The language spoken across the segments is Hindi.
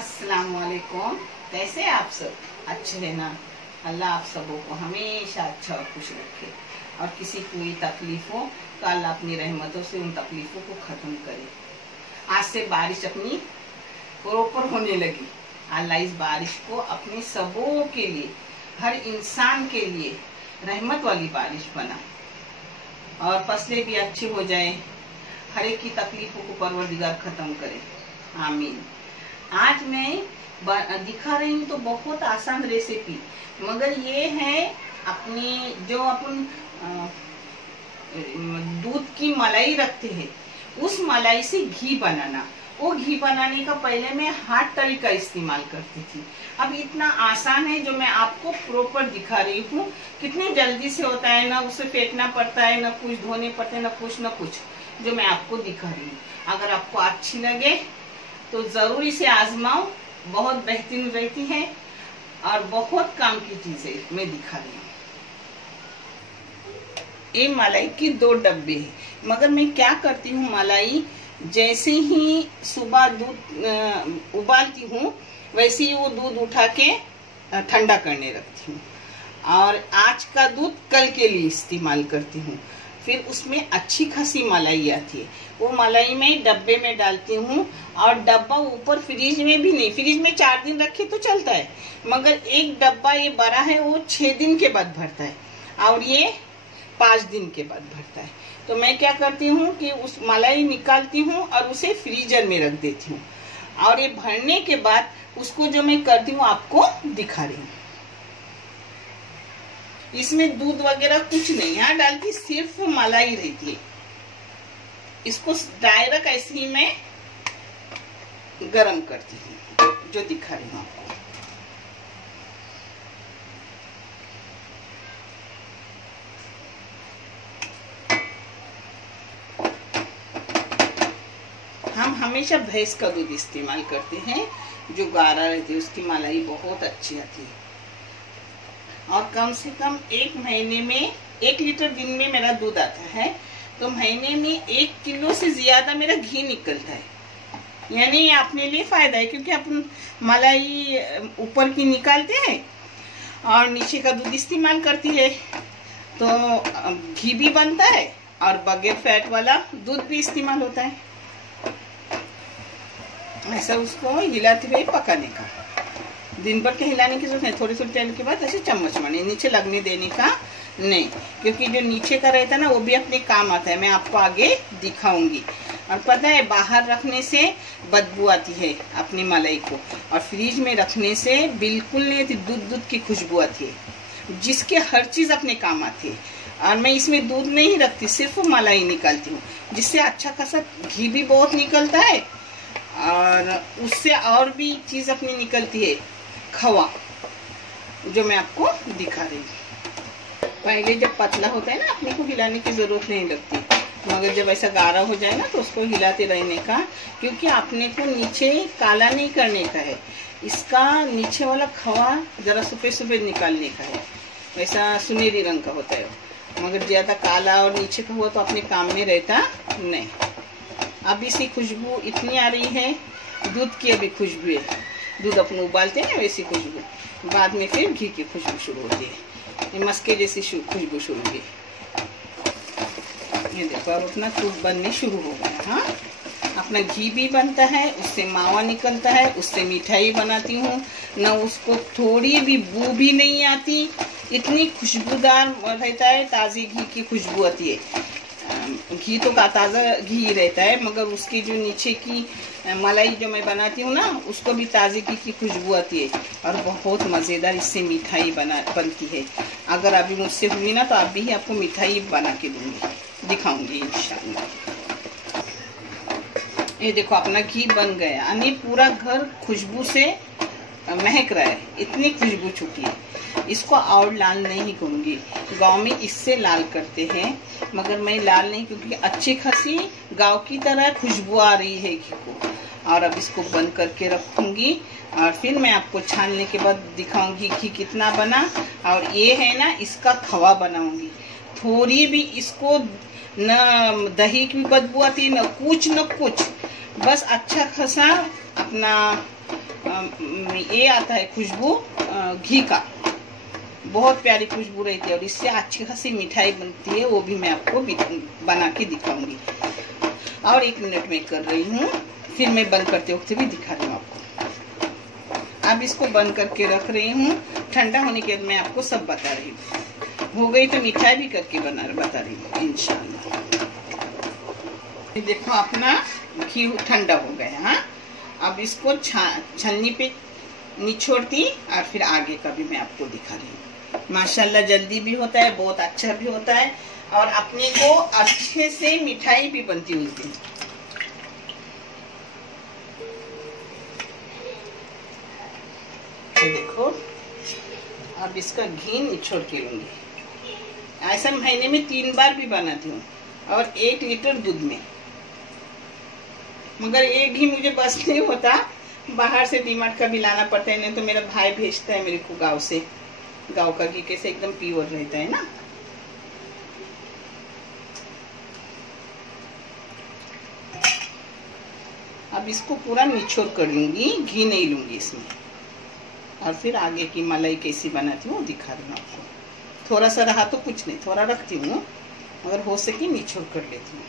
अस्सलाम वालेकुम। कैसे आप सब? अच्छे है ना? अल्लाह आप सबों को हमेशा अच्छा और खुश रखे और किसी कोई तकलीफ हो तो अल्लाह अपनी रहमतों से उन तकलीफों को खत्म करे। आज से बारिश अपनी प्रॉपर होने लगी। अल्लाह इस बारिश को अपने सबों के लिए, हर इंसान के लिए रहमत वाली बारिश बनाए और फसलें भी अच्छी हो जाए। हर एक की तकलीफों को परवरदिगार खत्म करे, आमीन। आज मैं दिखा रही हूँ तो बहुत आसान रेसिपी, मगर ये है अपनी जो अपन दूध की मलाई रखते हैं उस मलाई से घी बनाना। वो घी बनाने का पहले मैं हाथ तरीका इस्तेमाल करती थी। अब इतना आसान है जो मैं आपको प्रॉपर दिखा रही हूँ। कितने जल्दी से होता है, ना उसे फेंकना पड़ता है, ना कुछ धोने पड़ते हैं, ना कुछ जो मैं आपको दिखा रही हूँ। अगर आपको अच्छी लगे तो जरूर इसे आजमाओ। बहुत बेहतरीन रहती है और बहुत काम की चीजें मैं दिखा रही हूँ। ये मलाई की 2 डब्बे है, मगर मैं क्या करती हूँ, मलाई जैसे ही सुबह दूध उबालती हूँ वैसे ही वो दूध उठा के ठंडा करने रखती हूँ और आज का दूध कल के लिए इस्तेमाल करती हूँ। फिर उसमें अच्छी खासी मलाई आती है। वो मलाई मैं डब्बे में डालती हूँ और डब्बा ऊपर फ्रिज में भी नहीं, फ्रिज में 4 दिन रखे तो चलता है, मगर एक डब्बा ये बड़ा है वो 6 दिन के बाद भरता है और ये 5 दिन के बाद भरता है। तो मैं क्या करती हूँ कि उस मलाई निकालती हूँ और उसे फ्रीजर में रख देती हूँ और ये भरने के बाद उसको जो मैं करती हूँ आपको दिखा रही हूँ। इसमें दूध वगैरह कुछ नहीं यहाँ डालती, सिर्फ मलाई रहती है। इसको डायरेक्ट ऐसे ही मैं गरम करती हूँ जो दिखा रही हूँ आपको। हम हमेशा भैंस का दूध इस्तेमाल करते हैं, जो गाढ़ा रहती है, उसकी मलाई बहुत अच्छी आती है और कम से कम 1 महीने में 1 लीटर दिन में मेरा दूध आता है, तो महीने में 1 किलो से ज्यादा मेरा घी निकलता है। यानी अपने लिए फायदा है, क्योंकि अपन मलाई ऊपर की निकालते हैं और नीचे का दूध इस्तेमाल करती है, तो घी भी बनता है और बगैर फैट वाला दूध भी इस्तेमाल होता है। ऐसा उसको हिलाते हुए पकाने का, दिन भर के हिलाने की जरूरत नहीं। थोड़ी थोड़ी टाइम के बाद ऐसे चम्मच मारने, नीचे लगने देने का नहीं, क्योंकि जो नीचे का रहता है ना वो भी अपने काम आता है। मैं आपको आगे दिखाऊंगी। और पता है बाहर रखने से बदबू आती है अपनी मलाई को, और फ्रिज में रखने से बिल्कुल नहीं आती, दूध की खुशबू आती है, जिसके हर चीज अपने काम आती है। और मैं इसमें दूध नहीं रखती, सिर्फ मलाई निकालती हूँ, जिससे अच्छा खासा घी भी बहुत निकलता है और उससे और भी चीज अपनी निकलती है, खवा, जो मैं आपको दिखा रही हूँ। पहले जब पतला होता है ना अपने को हिलाने की जरूरत नहीं लगती, मगर जब ऐसा गाढ़ा हो जाए ना तो उसको हिलाते रहने का, क्योंकि अपने को नीचे काला नहीं करने का है। इसका नीचे वाला खवा जरा सफेद सफेद निकालने का है, वैसा सुनहरी रंग का होता है, मगर ज्यादा काला और नीचे का हुआ तो अपने काम में रहता नहीं। अब इसी खुशबू इतनी आ रही है, दूध की अभी खुशबू है, दूध अपन उबालते हैं वैसी खुशबू, बाद में फिर घी की खुशबू शुरू होती है, ये मस्के जैसी खुशबू शुरू हुई। ये देखो अब अपना दूध बनने शुरू हो गया। हाँ, अपना घी भी बनता है, उससे मावा निकलता है, उससे मिठाई बनाती हूँ ना, उसको थोड़ी भी बू भी नहीं आती, इतनी खुशबूदार रहता है, ताज़ी घी की खुशबू आती है। घी तो का ताज़ा घी रहता है, मगर उसकी जो नीचे की मलाई जो मैं बनाती हूँ ना, उसको भी ताज़ी घी की खुशबू आती है और बहुत मज़ेदार इससे मिठाई बनती है। अगर अभी मुझसे हुई ना तो अभी ही आपको मिठाई बना के दूंगी, दिखाऊंगी इंशाल्लाह। ये देखो अपना घी बन गया, यानी पूरा घर खुशबू से महक रहा है, इतनी खुशबू छूटी है। इसको और लाल नहीं करूँगी, गांव में इससे लाल करते हैं, मगर मैं लाल नहीं, क्योंकि अच्छी खासी गांव की तरह खुशबू आ रही है घी को। और अब इसको बंद करके रखूंगी और फिर मैं आपको छानने के बाद दिखाऊंगी घी कितना बना। और ये है ना, इसका खवा बनाऊंगी। थोड़ी भी इसको न दही की बदबू आती, न कुछ, बस अच्छा खासा अपना ये आता है खुशबू घी का, बहुत प्यारी खुशबू रहती है और इससे अच्छी खासी मिठाई बनती है, वो भी मैं आपको बना के दिखाऊंगी। और 1 मिनट में कर रही हूँ, फिर मैं बंद करते वक्त भी दिखा रही हूँ आपको। अब इसको बंद करके रख रही हूँ, ठंडा होने के बाद मैं आपको सब बता रही हूँ। हो गई तो मिठाई भी करके बता रही हूँ इंशाल्लाह। देखो अपना घी ठंडा हो गया। हाँ, अब इसको छलनी पे निचोड़ती और फिर आगे का भी मैं आपको दिखा रही हूँ। माशाल्लाह जल्दी भी होता है, बहुत अच्छा भी होता है और अपने को अच्छे से मिठाई भी बनती है उस दिन। देखो अब इसका घी निचोड़ के लूंगी। ऐसा महीने में 3 बार भी बनाती हूँ और 1 लीटर दूध में। मगर एक घी मुझे बस नहीं होता, बाहर से डीमार्ट का भी लाना पड़ता है, नहीं तो मेरा भाई भेजता है मेरे को गांव से। गांव का घी कैसे एकदम प्योर रहता है ना। अब इसको पूरा निचोड़ कर लूंगी, घी नहीं लूंगी इसमें। और फिर आगे की मलाई कैसी बनाती हूँ दिखा रही हूँ आपको। थोड़ा सा रहा तो कुछ नहीं, थोड़ा रखती हूँ, अगर हो सके निचोड़ कर लेती हूँ।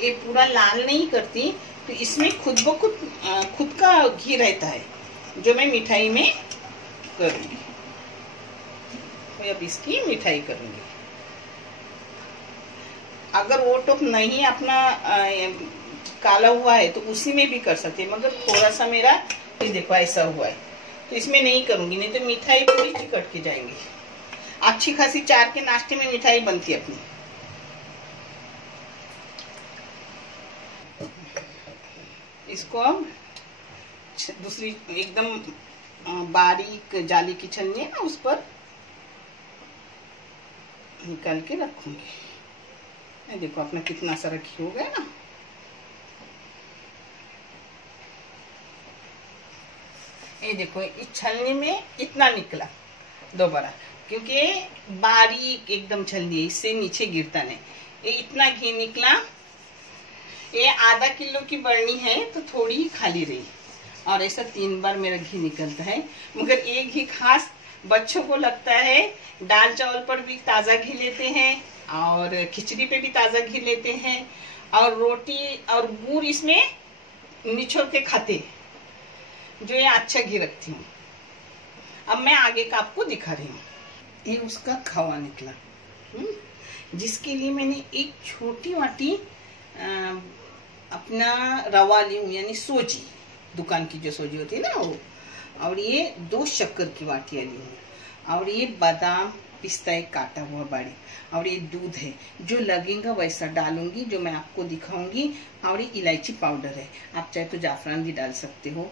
ये पूरा लाल नहीं करती, तो इसमें खुद का घी रहता है जो मैं मिठाई में करूंगी। तो अब इसकी मिठाई करूंगी। अगर वो टोप नहीं अपना काला हुआ है तो उसी में भी कर सकते हैं, मगर थोड़ा सा मेरा ये देखो ऐसा हुआ है तो इसमें नहीं करूंगी, नहीं तो मिठाई पूरी चिकट के जाएंगी। अच्छी खासी 4 के नाश्ते में मिठाई बनती है अपनी। इसको अब दूसरी एकदम बारीक जाली की छलनी है ना, उस पर निकाल के रखूंगी। देखो अपना कितना सारा घी हो गया ना। ये देखो इस छलनी में इतना निकला दोबारा, क्योंकि बारीक एकदम छलनी है, इससे नीचे गिरता नहीं। ये इतना घी निकला। ये आधा किलो की बरनी है तो थोड़ी ही खाली रही, और ऐसा 3 बार मेरा घी निकलता है। मगर ये घी खास बच्चों को लगता है। दाल चावल पर भी ताज़ा घी लेते हैं और खिचड़ी पे भी ताज़ा घी लेते हैं, और रोटी और गुड़ इसमें निचोड़ के खाते हैं, जो ये अच्छा घी रखती हूँ। अब मैं आगे का आपको दिखा रही हूँ। ये उसका खवा निकला, जिसके लिए मैंने एक छोटी वाटी अपना रवा ली हूँ, यानी सोजी, दुकान की जो सोजी होती है ना वो। और ये 2 शक्कर की वाटियाँ ली हूँ, और ये बादाम पिस्ता एक काटा हुआ बारीक, और ये दूध है। जो लगेगा वैसा डालूंगी, जो मैं आपको दिखाऊंगी। और ये इलायची पाउडर है, आप चाहे तो जाफरान भी डाल सकते हो,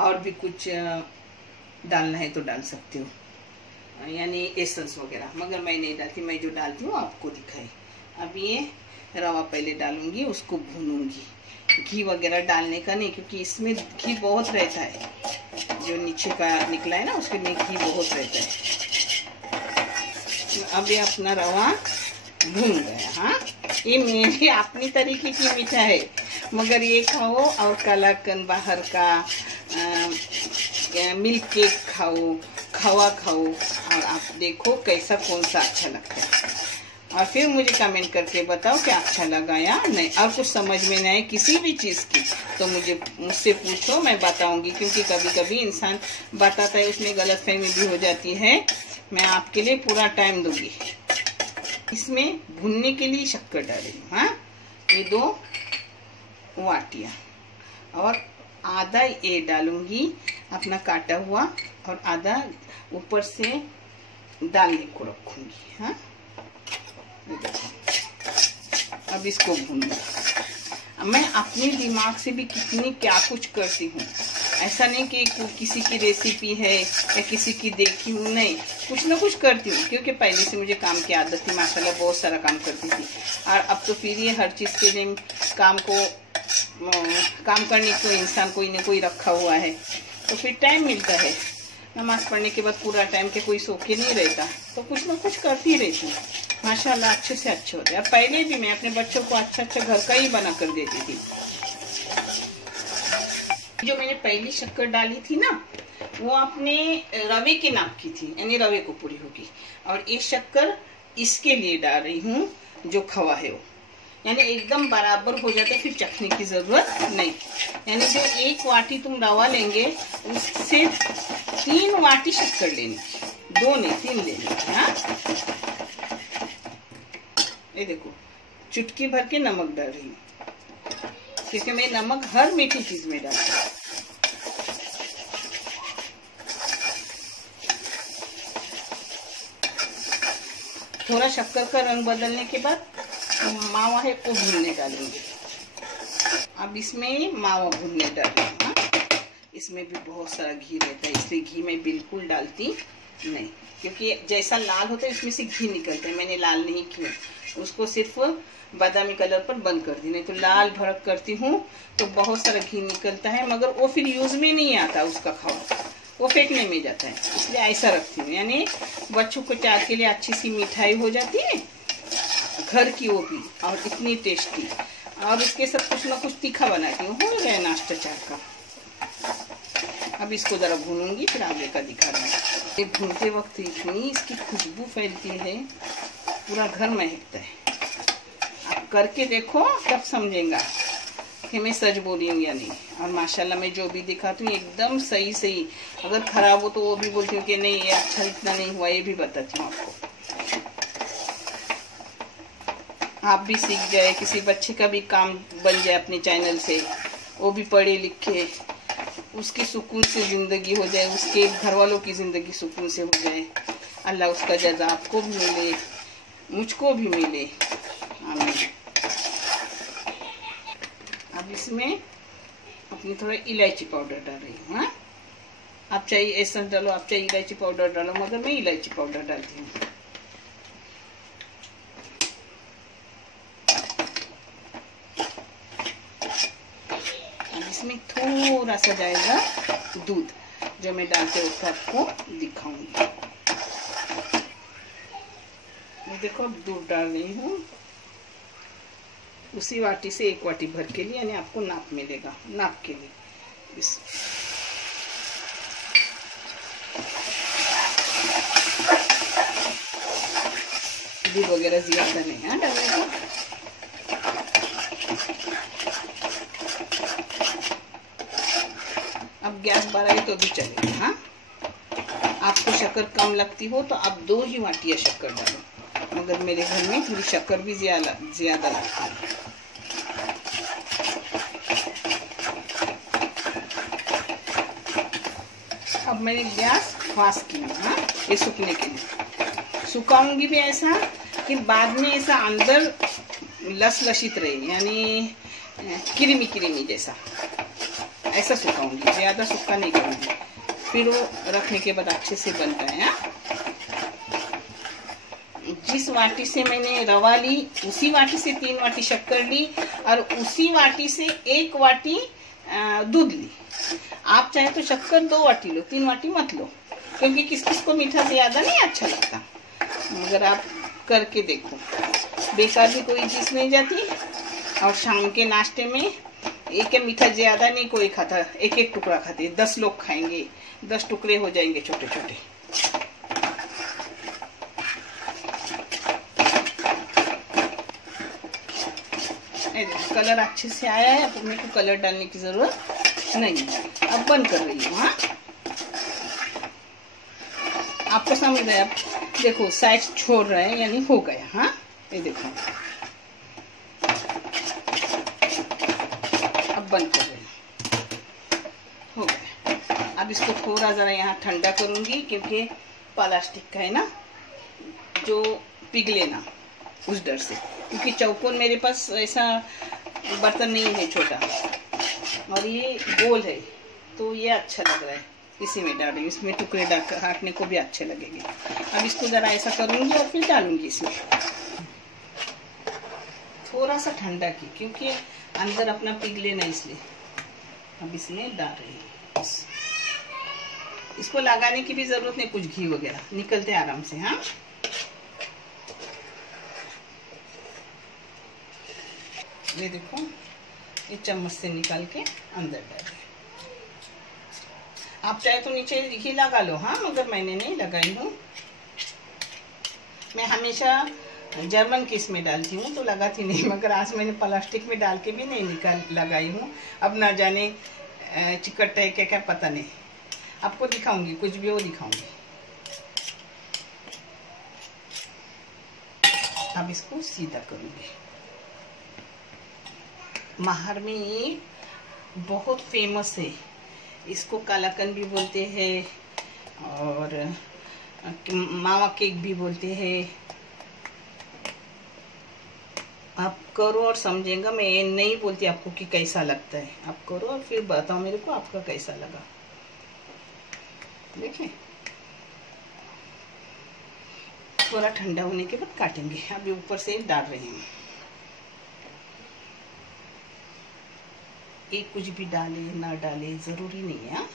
और भी कुछ डालना है तो डाल सकते हो, यानी एसेंस वगैरह, मगर मैं नहीं डालती। मैं जो डालती हूँ आपको दिखाई। अब ये रवा पहले डालूंगी, उसको भूनूंगी। घी वगैरह डालने का नहीं, क्योंकि इसमें घी बहुत रहता है। जो नीचे का निकला है ना, उसमें घी बहुत रहता है। अब ये अपना रवा भून गया। हाँ, ये मेरी अपनी तरीके की मीठा है, मगर ये खाओ और कलाकंद बाहर का मिल्क केक खाओ, खवा खाओ, और आप देखो कैसा कौन सा अच्छा लगता है। और फिर मुझे कमेंट करके बताओ कि अच्छा लगा या नहीं। और कुछ समझ में नहीं आए किसी भी चीज़ की तो मुझसे पूछो, मैं बताऊंगी। क्योंकि कभी कभी इंसान बताता है, उसमें गलतफहमी भी हो जाती है। मैं आपके लिए पूरा टाइम दूंगी। इसमें भुनने के लिए शक्कर डाली। हाँ, ये 2 वाटियाँ, और आधा ये डालूंगी अपना काटा हुआ, और आधा ऊपर से डालने को रखूंगी। हाँ, अब इसको भूनूंगी। मैं अपने दिमाग से भी कितनी क्या कुछ करती हूँ। ऐसा नहीं कि किसी की रेसिपी है या किसी की देखी हूँ, नहीं, कुछ ना कुछ करती हूँ। क्योंकि पहले से मुझे काम की आदत थी, माशाल्लाह बहुत सारा काम करती थी। और अब तो फिर ये हर चीज़ के लिए काम करने को इंसान कोई ना कोई रखा हुआ है, तो फिर टाइम मिलता है। नमाज पढ़ने के बाद पूरा टाइम के कोई सो के नहीं रहता, तो कुछ ना कुछ करती रहती हूँ। माशाल्लाह अच्छे से अच्छे होते हैं। पहले भी मैं अपने बच्चों को अच्छा अच्छा घर का ही बना कर देती थी। जो मैंने पहली शक्कर डाली थी ना, वो अपने रवे के नाप की थी, यानी रवे को पूरी होगी। और ये शक्कर इसके लिए डाल रही हूँ जो खवा है वो, यानी एकदम बराबर हो जाता है, फिर चखने की जरूरत नहीं। यानी जो 1 वाटी तुम रवा लेंगे उससे 3 वाटी शक्कर लेनी, 2 नहीं 3 लेनी। हाँ, ये देखो चुटकी भर के नमक डाल रही हूँ, क्योंकि मैं नमक हर मीठी चीज में डालती हूँ। थोड़ा शक्कर का रंग बदलने के बाद मावा है वो भूनने डालेंगे। अब इसमें मावा भूनने डालेंगे। इसमें भी बहुत सारा घी रहता है, इसलिए घी मैं बिल्कुल डालती नहीं, क्योंकि जैसा लाल होता है इसमें से घी निकलता है। मैंने लाल नहीं किया, उसको सिर्फ बादामी कलर पर बंद कर दी, नहीं तो लाल भड़क करती हूँ तो बहुत सारा घी निकलता है, मगर वो फिर यूज में नहीं आता, उसका खावा वो फेंकने में जाता है। इसलिए ऐसा रखती हूँ, यानी बच्चों को चाय के लिए अच्छी सी मिठाई हो जाती है घर की, वो भी और इतनी टेस्टी। और इसके साथ कुछ ना कुछ तीखा बनाती हूँ, हो गया नाश्ता चाय का। अब इसको जरा भूनूंगी, फिर आगे का दिखा दूंगी। ये भूनते वक्त इतनी इसकी खुशबू फैलती है, पूरा घर महकता है। आप करके देखो तब समझेगा कि मैं सच बोली हूँ या नहीं। और माशाल्लाह मैं जो भी दिखाती हूँ एकदम सही सही, अगर खराब हो तो वो भी बोलती हूँ कि नहीं ये अच्छा इतना नहीं हुआ, ये भी बताती हूँ आपको। आप भी सीख जाए, किसी बच्चे का भी काम बन जाए अपने चैनल से, वो भी पढ़े लिखे, उसकी सुकून से ज़िंदगी हो जाए, उसके घर वालों की ज़िंदगी सुकून से हो जाए। अल्लाह उसका जज़ा आपको भी मिले, मुझको भी मिले, आमीन। अब इसमें अपनी थोड़ा इलायची पाउडर डाल रही हूँ। हाँ, आप चाहिए एसेंस डालो, आप चाहिए इलायची पाउडर डालो, मगर मैं इलायची पाउडर डालती हूँ। इसमें थोड़ा सा जाएगा दूध, जो मैं डालते वक्त आपको दिखाऊंगी। मैं देखो दूध डाल रही हूँ, उसी वाटी से 1 वाटी भर के लिए, यानी आपको नाप मिलेगा, नाप के लिए। इस दूध वगैरह ज्यादा नहीं है डालने को। अब गैस बढ़ाई तो भी चलेगा। हाँ, आपको शक्कर कम लगती हो तो आप 2 ही वाटियाँ शक्कर डालो, मगर मेरे घर में थोड़ी शक्कर भी ज्यादा लगती है। अब मैंने गैस फास्ट की है। हाँ, ये सूखने के लिए सुखाऊंगी भी ऐसा कि बाद में ऐसा अंदर लसलसित रहे, यानी क्रीमी क्रीमी जैसा, ऐसा सुखाऊंगी, ज्यादा सूखा नहीं करूंगी। फिर वो रखने के बाद अच्छे से बनता है। जिस वाटी से मैंने रवा ली उसी वाटी से 3 वाटी शक्कर ली, और उसी वाटी से 1 वाटी दूध ली। आप चाहे तो शक्कर 2 वाटी लो, 3 वाटी मत लो, क्योंकि किस किस को मीठा ज्यादा नहीं अच्छा लगता। मगर आप करके देखो, बेकार भी कोई चीज नहीं जाती। और शाम के नाश्ते में एक मीठा ज्यादा नहीं कोई खाता, 1-1 टुकड़ा खाते, 10 लोग खाएंगे, 10 टुकड़े हो जाएंगे छोटे छोटे। कलर अच्छे से आया है, अब मेरे को कलर डालने की जरूरत नहीं है। अब बंद कर रही हूँ। हाँ, आपको समझ आया? देखो साइड छोड़ रहा है, यानी हो गया। हाँ, ये देखो अब बंद कर रही हूँ, हो गया। अब इसको थोड़ा जरा यहाँ ठंडा करूंगी, क्योंकि प्लास्टिक का है ना, जो पिघले ना उस डर से, क्योंकि चौकोन मेरे पास ऐसा बर्तन नहीं है छोटा, और ये गोल है, तो ये अच्छा लग रहा है, इसी में डाल रही हूँ। इसमें टुकड़े काटने को भी अच्छे लगेंगे। अब इसको जरा ऐसा करूंगी और फिर डालूंगी इसमें। थोड़ा सा ठंडा की, क्योंकि अंदर अपना पिघले ना, इसलिए अब इसमें डाल रही हूँ। इसको लगाने की भी जरूरत नहीं, कुछ घी वगैरह निकलते आराम से। हाँ, ये देखो, ये चम्मच से निकाल के अंदर डाल। आप चाहे तो नीचे ही लगा लो, हाँ, मगर मैंने नहीं लगाई हूँ। मैं हमेशा जर्मन किस में डालती हूँ तो लगाती नहीं, मगर आज मैंने प्लास्टिक में डाल के भी नहीं निकाल लगाई हूँ। अब ना जाने चिकट है क्या पता नहीं। आपको दिखाऊंगी, कुछ भी वो दिखाऊंगी। अब इसको सीधा करूंगी। महार में ये बहुत फेमस है, इसको कालाकंद भी बोलते हैं और मावा केक भी बोलते हैं। आप करो और समझेगा, मैं नहीं बोलती आपको कि कैसा लगता है। आप करो और फिर बताओ मेरे को आपका कैसा लगा। देखिए, थोड़ा ठंडा होने के बाद काटेंगे। अभी ऊपर से डाल रही हूँ। ये कुछ भी डाले ना डाले जरूरी नहीं है।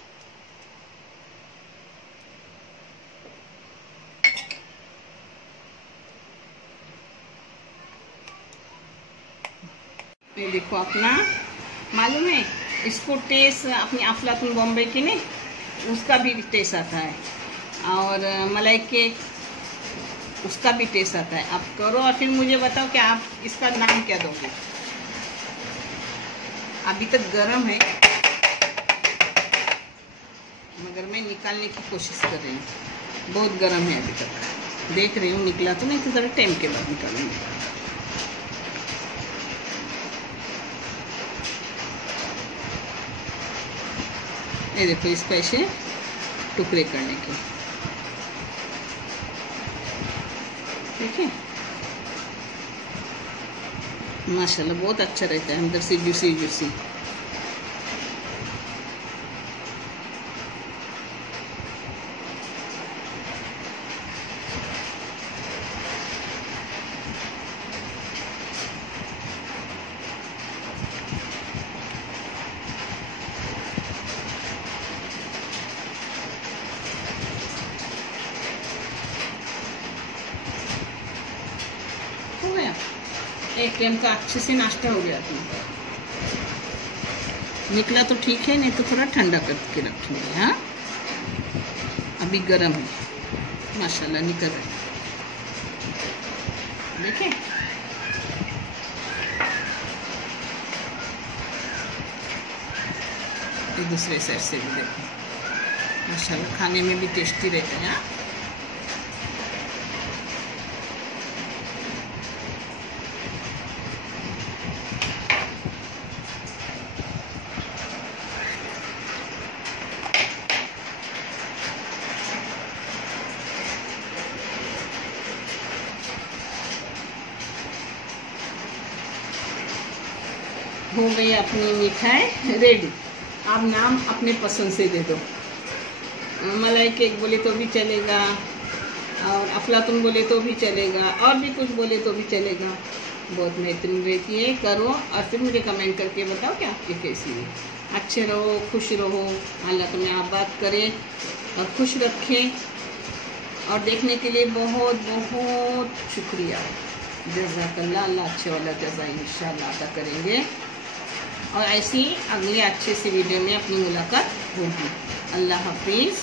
ये देखो, अपना मालूम है इसको टेस्ट अपनी अफलातून बॉम्बे की नहीं, उसका भी टेस्ट आता है, और मलाई केक उसका भी टेस्ट आता है। आप करो और फिर मुझे बताओ कि आप इसका नाम क्या दोगे। अभी तक गरम है, मगर मैं निकालने की कोशिश कर रही हूँ। बहुत गरम है अभी तक, देख रही हूँ। निकला तो नहीं, तो ज़रा टाइम के बाद निकालूंगी। ये देखो, इसको ऐसे टुकड़े करने के, देखिए माशाल्लाह बहुत अच्छा रहता है, अंदर से जूसी जूसी। हो गया, एक टाइम का अच्छे से नाश्ता हो गया। तुम्हारा निकला तो ठीक है, नहीं तो थोड़ा ठंडा करके रखूंगी। हाँ, अभी गरम है, माशाल्लाह निकल रहा है। देखिए, ये दूसरे साइड से भी देखो, माशाल्लाह खाने में भी टेस्टी रहता है। हाँ, हो गई अपनी मिठाई रेडी। आप नाम अपने पसंद से दे दो। मलाई केक बोले तो भी चलेगा, और अफलातून बोले तो भी चलेगा, और भी कुछ बोले तो भी चलेगा। बहुत बेहतरीन रहती है। करो और फिर मुझे कमेंट करके बताओ कि आपकी कैसी है। अच्छे रहो, खुश रहो, अल्लाह तुम्हें आबाद करे और खुश रखे। और देखने के लिए बहुत बहुत शुक्रिया। जज़ाकल्लाह, अल्लाह अच्छे वाला जज़ा इंशाअल्लाह अदा करेंगे। और ऐसी अगले अच्छे से वीडियो में अपनी मुलाकात होगी। अल्लाह हाफिज़।